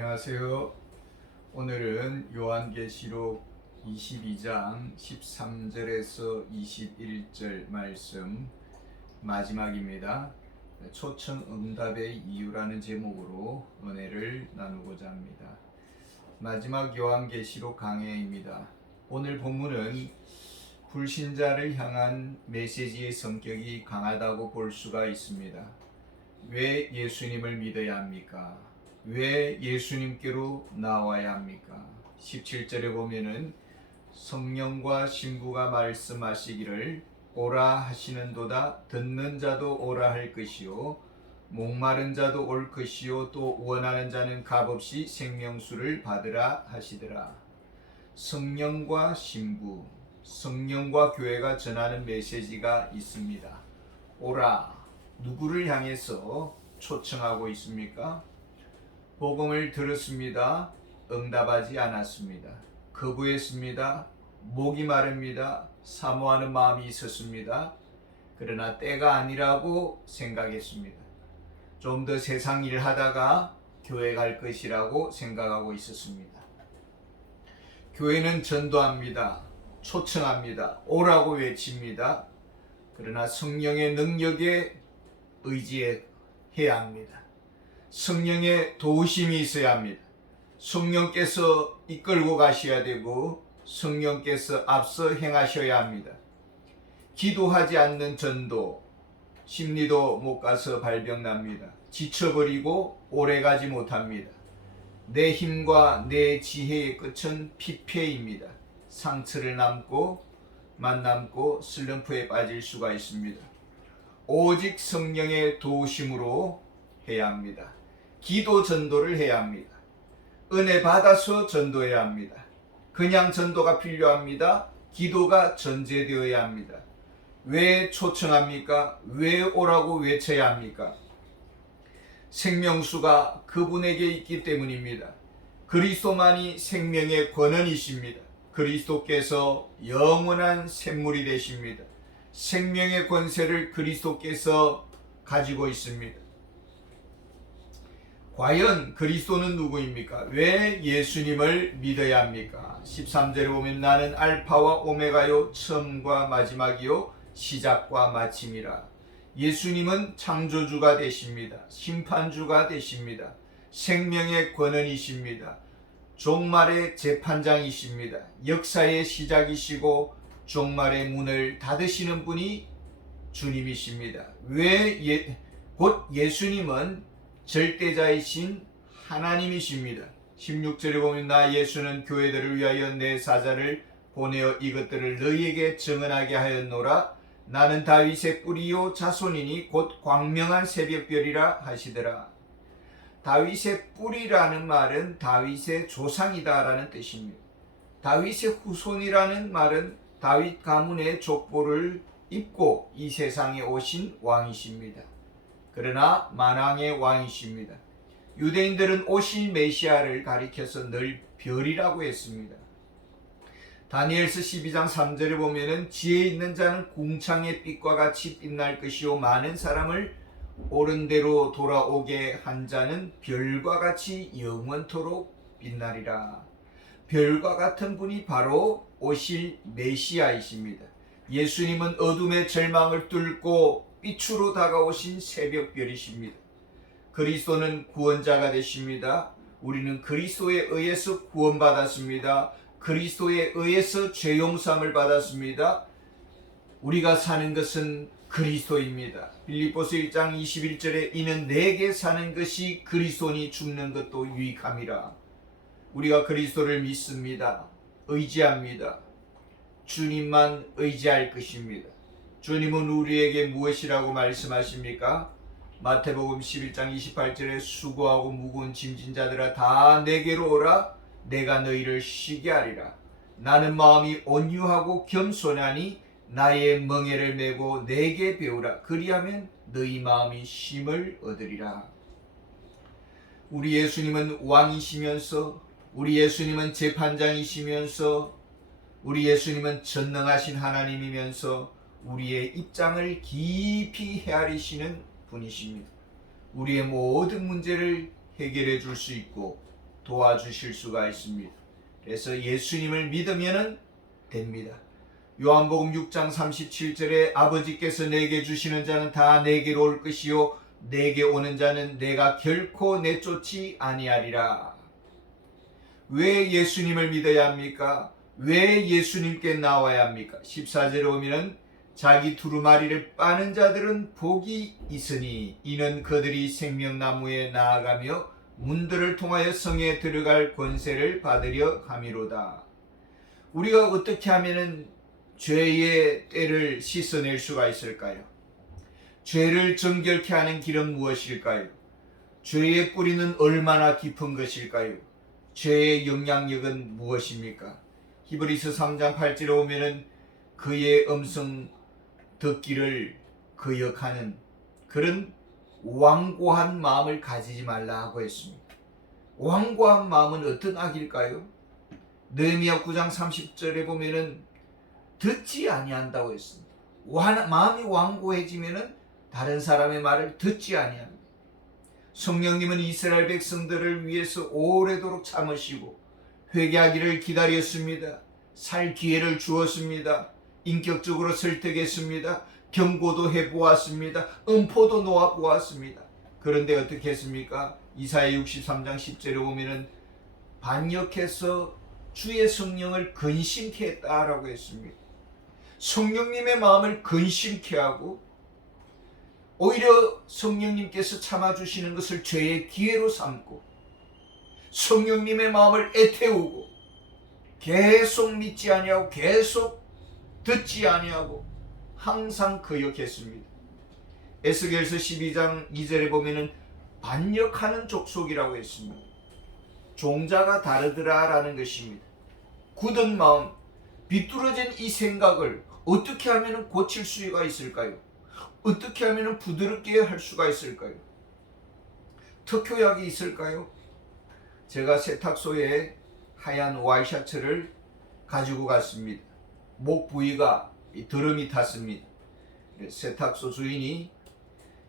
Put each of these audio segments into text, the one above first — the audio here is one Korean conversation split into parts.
안녕하세요. 오늘은 요한계시록 22장 13절에서 21절 말씀 마지막입니다. 초청 응답의 이유라는 제목으로 은혜를 나누고자 합니다. 마지막 요한계시록 강해입니다. 오늘 본문은 불신자를 향한 메시지의 성격이 강하다고 볼 수가 있습니다. 왜 예수님을 믿어야 합니까? 왜 예수님께로 나와야 합니까? 17절에 보면은 성령과 신부가 말씀하시기를 오라 하시는도다. 듣는 자도 오라 할 것이요 목마른 자도 올 것이요 또 원하는 자는 값없이 생명수를 받으라 하시더라. 성령과 신부, 성령과 교회가 전하는 메시지가 있습니다. 오라, 누구를 향해서 초청하고 있습니까? 복음을 들었습니다. 응답하지 않았습니다. 거부했습니다. 목이 마릅니다. 사모하는 마음이 있었습니다. 그러나 때가 아니라고 생각했습니다. 좀 더 세상 일 하다가 교회 갈 것이라고 생각하고 있었습니다. 교회는 전도합니다. 초청합니다. 오라고 외칩니다. 그러나 성령의 능력에 의지해야 합니다. 성령의 도우심이 있어야 합니다. 성령께서 이끌고 가셔야 되고 성령께서 앞서 행하셔야 합니다. 기도하지 않는 전도, 심리도 못 가서 발병납니다. 지쳐버리고 오래가지 못합니다. 내 힘과 내 지혜의 끝은 피폐입니다. 상처를 남고 슬럼프에 빠질 수가 있습니다. 오직 성령의 도우심으로 해야 합니다. 기도 전도를 해야 합니다. 은혜 받아서 전도해야 합니다. 그냥 전도가 필요합니다. 기도가 전제되어야 합니다. 왜 초청합니까? 왜 오라고 외쳐야 합니까? 생명수가 그분에게 있기 때문입니다. 그리스도만이 생명의 권원이십니다. 그리스도께서 영원한 샘물이 되십니다. 생명의 권세를 그리스도께서 가지고 있습니다. 과연 그리스도는 누구입니까? 왜 예수님을 믿어야 합니까? 13절에 보면 나는 알파와 오메가요 처음과 마지막이요 시작과 마침이라. 예수님은 창조주가 되십니다. 심판주가 되십니다. 생명의 권원이십니다. 종말의 재판장이십니다. 역사의 시작이시고 종말의 문을 닫으시는 분이 주님이십니다. 곧 예수님은 절대자이신 하나님이십니다. 16절에 보면 나 예수는 교회들을 위하여 내 사자를 보내어 이것들을 너희에게 증언하게 하였노라. 나는 다윗의 뿌리요 자손이니 곧 광명한 새벽별이라 하시더라. 다윗의 뿌리라는 말은 다윗의 조상이다라는 뜻입니다. 다윗의 후손이라는 말은 다윗 가문의 족보를 입고 이 세상에 오신 왕이십니다. 그러나 만왕의 왕이십니다. 유대인들은 오실 메시아를 가리켜서 늘 별이라고 했습니다. 다니엘서 12장 3절에 보면은 지혜 있는 자는 궁창의 빛과 같이 빛날 것이요 많은 사람을 옳은 대로 돌아오게 한 자는 별과 같이 영원토록 빛나리라. 별과 같은 분이 바로 오실 메시아이십니다. 예수님은 어둠의 절망을 뚫고 빛으로 다가오신 새벽별이십니다. 그리스도는 구원자가 되십니다. 우리는 그리스도에 의해서 구원받았습니다. 그리스도에 의해서 죄용서함을 받았습니다. 우리가 사는 것은 그리스도입니다. 빌립보서 1장 21절에 이는 내게 사는 것이 그리스도니 죽는 것도 유익함이라. 우리가 그리스도를 믿습니다. 의지합니다. 주님만 의지할 것입니다. 주님은 우리에게 무엇이라고 말씀하십니까? 마태복음 11장 28절에 수고하고 무거운 짐진 자들아 다 내게로 오라. 내가 너희를 쉬게 하리라. 나는 마음이 온유하고 겸손하니 나의 멍에를 메고 내게 배우라. 그리하면 너희 마음이 쉼을 얻으리라. 우리 예수님은 왕이시면서 우리 예수님은 재판장이시면서 우리 예수님은 전능하신 하나님이면서 우리의 입장을 깊이 헤아리시는 분이십니다. 우리의 모든 문제를 해결해 줄 수 있고 도와주실 수가 있습니다. 그래서 예수님을 믿으면 됩니다. 요한복음 6장 37절에 아버지께서 내게 주시는 자는 다 내게로 올 것이요 내게 오는 자는 내가 결코 내쫓지 아니하리라. 왜 예수님을 믿어야 합니까? 왜 예수님께 나와야 합니까? 14절에 오면은 자기 두루마리를 빠는 자들은 복이 있으니 이는 그들이 생명나무에 나아가며 문들을 통하여 성에 들어갈 권세를 받으려 함이로다. 우리가 어떻게 하면은 죄의 때를 씻어낼 수가 있을까요? 죄를 정결케 하는 길은 무엇일까요? 죄의 뿌리는 얼마나 깊은 것일까요? 죄의 영향력은 무엇입니까? 히브리서 3장 8절에 오면은 그의 음성 듣기를 거역하는 그런 완고한 마음을 가지지 말라 하고 했습니다. 완고한 마음은 어떤 악일까요? 느헤미야 9장 30절에 보면은 듣지 아니한다고 했습니다. 마음이 완고해지면은 다른 사람의 말을 듣지 아니합니다. 성령님은 이스라엘 백성들을 위해서 오래도록 참으시고 회개하기를 기다렸습니다. 살 기회를 주었습니다. 인격적으로 설득했습니다. 경고도 해보았습니다. 음포도 놓아보았습니다. 그런데 어떻게 했습니까? 이사야 63장 10절에 보면은 반역해서 주의 성령을 근심케 했다라고 했습니다. 성령님의 마음을 근심케 하고 오히려 성령님께서 참아주시는 것을 죄의 기회로 삼고 성령님의 마음을 애태우고 계속 믿지 아니하고 계속 듣지 아니하고 항상 거역했습니다. 에스겔서 12장 2절에 보면은 반역하는 족속이라고 했습니다. 종자가 다르더라라는 것입니다. 굳은 마음, 비뚤어진 이 생각을 어떻게 하면 고칠 수가 있을까요? 어떻게 하면 부드럽게 할 수가 있을까요? 특효약이 있을까요? 제가 세탁소에 하얀 와이셔츠를 가지고 갔습니다. 목 부위가 드럼이 탔습니다. 세탁소 주인이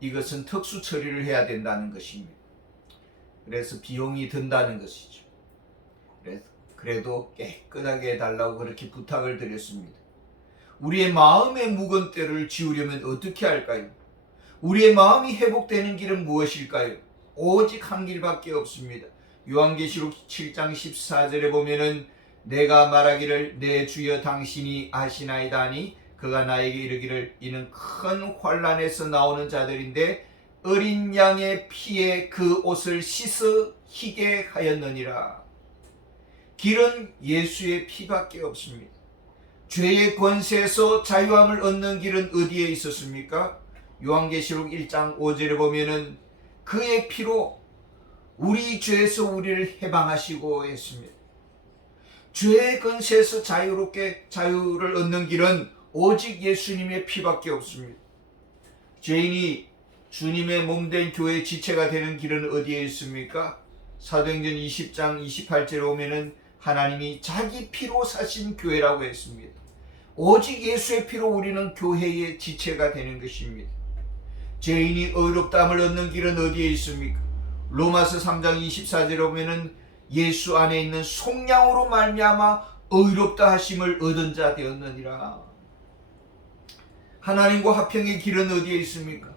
이것은 특수 처리를 해야 된다는 것입니다. 그래서 비용이 든다는 것이죠. 그래도 깨끗하게 해달라고 그렇게 부탁을 드렸습니다. 우리의 마음의 묵은 때를 지우려면 어떻게 할까요? 우리의 마음이 회복되는 길은 무엇일까요? 오직 한 길밖에 없습니다. 요한계시록 7장 14절에 보면은 내가 말하기를 내 주여 당신이 아시나이다 하니 그가 나에게 이르기를 이는 큰 환난에서 나오는 자들인데 어린 양의 피에 그 옷을 씻어 희게 하였느니라. 길은 예수의 피밖에 없습니다. 죄의 권세에서 자유함을 얻는 길은 어디에 있었습니까? 요한계시록 1장 5절에 보면은 그의 피로 우리 죄에서 우리를 해방하시고 했습니다. 죄의 권세에서 자유를 얻는 길은 오직 예수님의 피밖에 없습니다. 죄인이 주님의 몸된 교회의 지체가 되는 길은 어디에 있습니까? 사도행전 20장 28절에 오면은 하나님이 자기 피로 사신 교회라고 했습니다. 오직 예수의 피로 우리는 교회의 지체가 되는 것입니다. 죄인이 의롭다함을 얻는 길은 어디에 있습니까? 로마서 3장 24절에 보면은 예수 안에 있는 속량으로 말미암아 의롭다 하심을 얻은 자 되었느니라. 하나님과 화평의 길은 어디에 있습니까?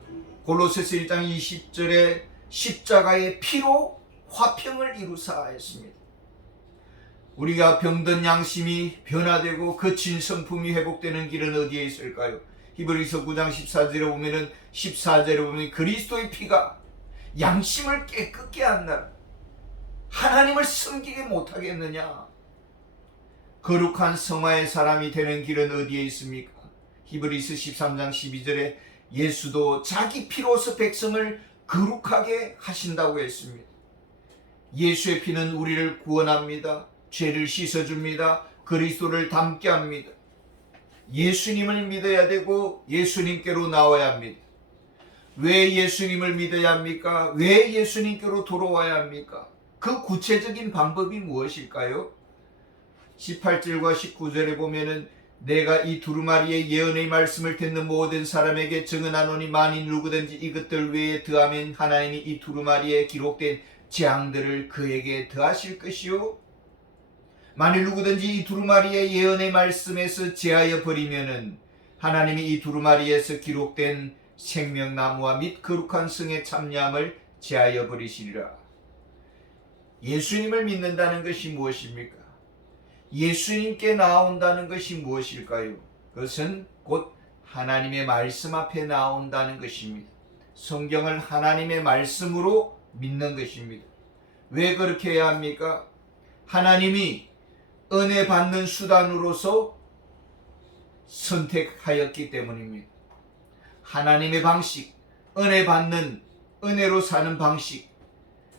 골로새서 1장 20절에 십자가의 피로 화평을 이루사 했습니다. 우리가 병든 양심이 변화되고 거친 성품이 회복되는 길은 어디에 있을까요? 히브리서 9장 14절에 보면 그리스도의 피가 양심을 깨끗게 한다. 하나님을 섬기게 못하겠느냐? 거룩한 성화의 사람이 되는 길은 어디에 있습니까? 히브리서 13장 12절에 예수도 자기 피로서 백성을 거룩하게 하신다고 했습니다. 예수의 피는 우리를 구원합니다. 죄를 씻어줍니다. 그리스도를 닮게 합니다. 예수님을 믿어야 되고 예수님께로 나와야 합니다. 왜 예수님을 믿어야 합니까? 왜 예수님께로 돌아와야 합니까? 그 구체적인 방법이 무엇일까요? 18절과 19절에 보면은 내가 이 두루마리의 예언의 말씀을 듣는 모든 사람에게 증언하노니 만일 누구든지 이것들 외에 더하면 하나님이 이 두루마리에 기록된 재앙들을 그에게 더하실 것이요 만일 누구든지 이 두루마리의 예언의 말씀에서 제하여 버리면은 하나님이 이 두루마리에서 기록된 생명나무와 및 거룩한 성의 참여함을 제하여 버리시리라. 예수님을 믿는다는 것이 무엇입니까? 예수님께 나온다는 것이 무엇일까요? 그것은 곧 하나님의 말씀 앞에 나온다는 것입니다. 성경을 하나님의 말씀으로 믿는 것입니다. 왜 그렇게 해야 합니까? 하나님이 은혜 받는 수단으로서 선택하였기 때문입니다. 하나님의 방식, 은혜 받는, 은혜로 사는 방식,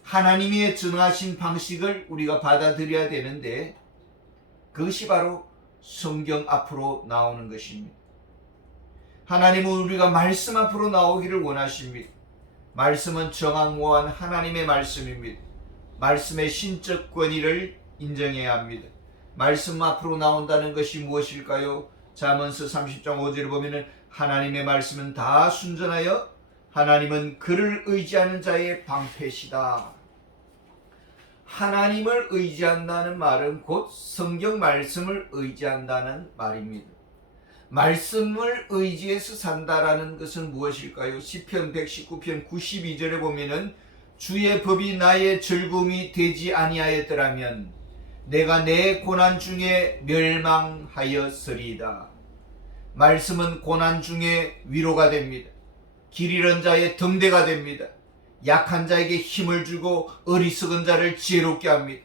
하나님이 정하신 방식을 우리가 받아들여야 되는데 그것이 바로 성경 앞으로 나오는 것입니다. 하나님은 우리가 말씀 앞으로 나오기를 원하십니다. 말씀은 정확무한 하나님의 말씀입니다. 말씀의 신적 권위를 인정해야 합니다. 말씀 앞으로 나온다는 것이 무엇일까요? 잠언서 30장 5절을 보면 하나님의 말씀은 다 순전하여 하나님은 그를 의지하는 자의 방패시다. 하나님을 의지한다는 말은 곧 성경 말씀을 의지한다는 말입니다. 말씀을 의지해서 산다라는 것은 무엇일까요? 시편 119편 92절에 보면은 주의 법이 나의 즐거움이 되지 아니하였더라면 내가 내 고난 중에 멸망하였으리이다. 말씀은 고난 중에 위로가 됩니다. 길 잃은 자의 등대가 됩니다. 약한 자에게 힘을 주고 어리석은 자를 지혜롭게 합니다.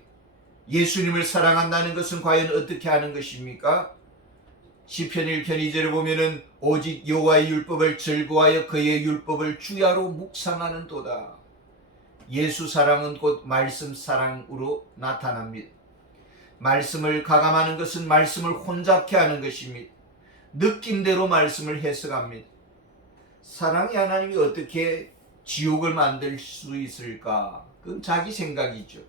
예수님을 사랑한다는 것은 과연 어떻게 하는 것입니까? 시편 1편 2절에 보면은 오직 여호와의 율법을 즐거워하여 그의 율법을 주야로 묵상하는 도다. 예수 사랑은 곧 말씀 사랑으로 나타납니다. 말씀을 가감하는 것은 말씀을 혼잡케 하는 것입니다. 느낌대로 말씀을 해석합니다. 사랑의 하나님이 어떻게 지옥을 만들 수 있을까? 그건 자기 생각이죠.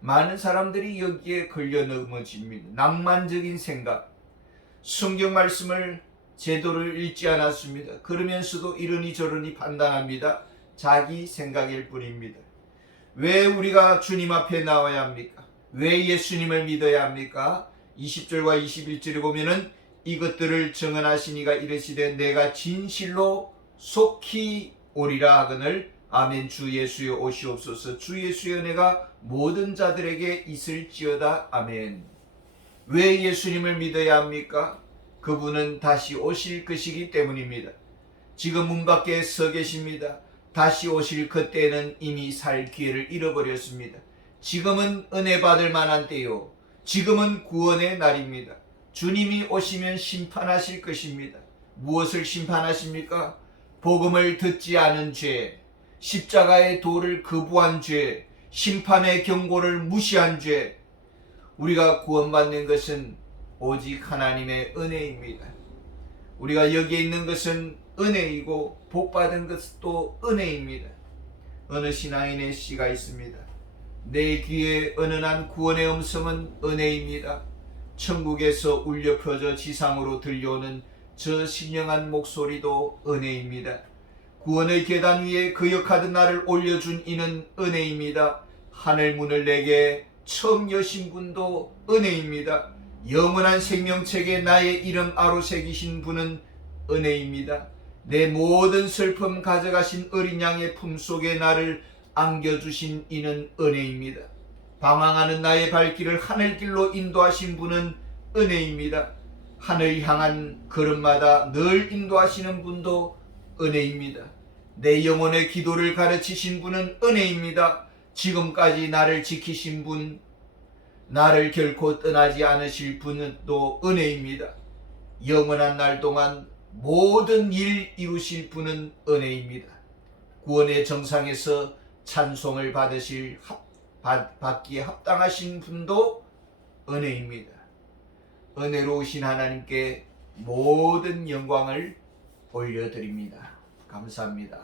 많은 사람들이 여기에 걸려 넘어집니다. 낭만적인 생각. 성경 말씀을 제대로 읽지 않았습니다. 그러면서도 이러니 저러니 판단합니다. 자기 생각일 뿐입니다. 왜 우리가 주님 앞에 나와야 합니까? 왜 예수님을 믿어야 합니까? 20절과 21절에 보면은 이것들을 증언하신 이가 이르시되 내가 진실로 속히 오리라 하거늘 아멘. 주 예수여 오시옵소서. 주 예수의 은혜가 모든 자들에게 있을지어다. 아멘. 왜 예수님을 믿어야 합니까? 그분은 다시 오실 것이기 때문입니다. 지금 문 밖에 서 계십니다. 다시 오실 그때는 이미 살 기회를 잃어버렸습니다. 지금은 은혜 받을 만한 때요. 지금은 구원의 날입니다. 주님이 오시면 심판하실 것입니다. 무엇을 심판하십니까? 복음을 듣지 않은 죄, 십자가의 도를 거부한 죄, 심판의 경고를 무시한 죄. 우리가 구원받는 것은 오직 하나님의 은혜입니다. 우리가 여기에 있는 것은 은혜이고 복받은 것도 은혜입니다. 어느 신앙인의 시가 있습니다. 내 귀에 은은한 구원의 음성은 은혜입니다. 천국에서 울려 퍼져 지상으로 들려오는 저 신령한 목소리도 은혜입니다. 구원의 계단 위에 거역하던 나를 올려준 이는 은혜입니다. 하늘 문을 내게 처음 여신 분도 은혜입니다. 영원한 생명책에 나의 이름 아로 새기신 분은 은혜입니다. 내 모든 슬픔 가져가신 어린 양의 품속에 나를 안겨주신 이는 은혜입니다. 방황하는 나의 발길을 하늘길로 인도하신 분은 은혜입니다. 하늘 향한 걸음마다 늘 인도하시는 분도 은혜입니다. 내 영혼의 기도를 가르치신 분은 은혜입니다. 지금까지 나를 지키신 분, 나를 결코 떠나지 않으실 분은 또 은혜입니다. 영원한 날 동안 모든 일 이루실 분은 은혜입니다. 구원의 정상에서 찬송을 받기에 합당하신 분도 은혜입니다. 은혜로우신 하나님께 모든 영광을 올려드립니다. 감사합니다.